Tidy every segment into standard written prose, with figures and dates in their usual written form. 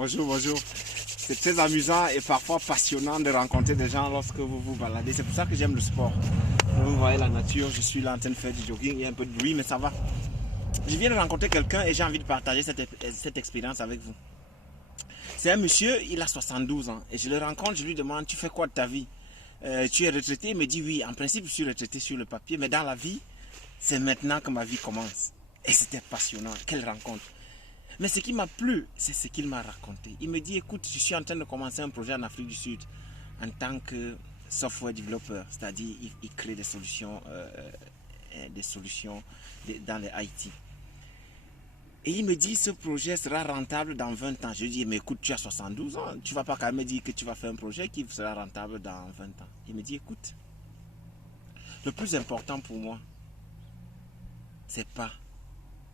Bonjour, bonjour. C'est très amusant et parfois passionnant de rencontrer des gens lorsque vous vous baladez. C'est pour ça que j'aime le sport. Vous voyez la nature, je suis là en train de faire du jogging, il y a un peu de bruit, mais ça va. Je viens de rencontrer quelqu'un et j'ai envie de partager cette expérience avec vous. C'est un monsieur, il a 72 ans et je le rencontre, je lui demande, tu fais quoi de ta vie? Tu es retraité? Il me dit oui, en principe je suis retraité sur le papier, mais dans la vie, c'est maintenant que ma vie commence. Et c'était passionnant, quelle rencontre. Mais ce qui m'a plu, c'est ce qu'il m'a raconté. Il me dit, écoute, je suis en train de commencer un projet en Afrique du Sud en tant que software developer, c'est-à-dire il crée des solutions dans les IT. Et il me dit, ce projet sera rentable dans 20 ans. Je lui dis, mais écoute, tu as 72 ans, tu ne vas pas quand même me dire que tu vas faire un projet qui sera rentable dans 20 ans. Il me dit, écoute, le plus important pour moi, c'est pas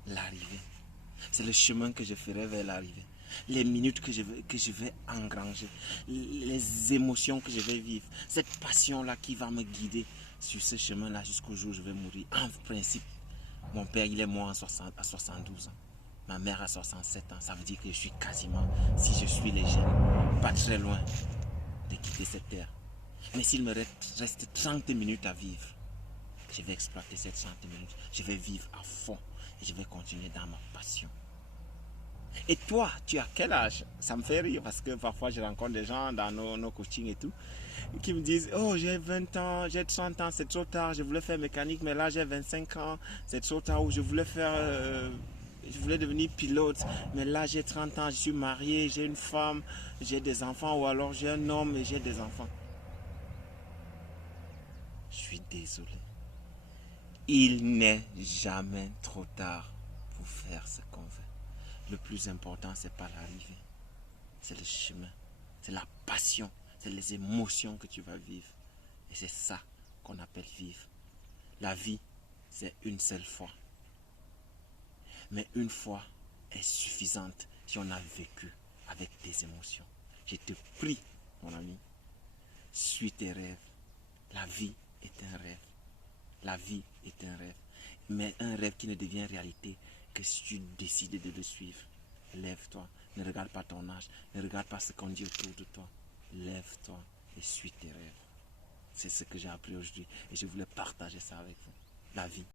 l'arrivée. C'est le chemin que je ferai vers l'arrivée. Les minutes que je vais engranger. Les émotions que je vais vivre. Cette passion-là qui va me guider sur ce chemin-là jusqu'au jour où je vais mourir. En principe, mon père, il est mort à 72 ans. Ma mère a 67 ans. Ça veut dire que je suis quasiment, si je suis les jeunes, pas très loin de quitter cette terre. Mais s'il me reste 30 minutes à vivre, je vais exploiter ces 30 minutes. Je vais vivre à fond. Et je vais continuer dans ma passion. Et toi, tu as quel âge? Ça me fait rire parce que parfois je rencontre des gens dans nos coachings et tout qui me disent, oh j'ai 20 ans, j'ai 30 ans, c'est trop tard, je voulais faire mécanique, mais là j'ai 25 ans, c'est trop tard, ou je voulais devenir pilote, mais là j'ai 30 ans, je suis marié, j'ai une femme, j'ai des enfants, ou alors j'ai un homme et j'ai des enfants. Je suis désolé. Il n'est jamais trop tard pour faire ce qu'on veut. Le plus important, c'est pas l'arrivée. C'est le chemin. C'est la passion. C'est les émotions que tu vas vivre. Et c'est ça qu'on appelle vivre. La vie, c'est une seule fois. Mais une fois est suffisante si on a vécu avec des émotions. Je te prie, mon ami, suis tes rêves. La vie est un rêve. La vie est un rêve. Mais un rêve qui ne devient réalité que si tu décides de le suivre. Lève-toi. Ne regarde pas ton âge. Ne regarde pas ce qu'on dit autour de toi. Lève-toi et suis tes rêves. C'est ce que j'ai appris aujourd'hui. Et je voulais partager ça avec vous. La vie.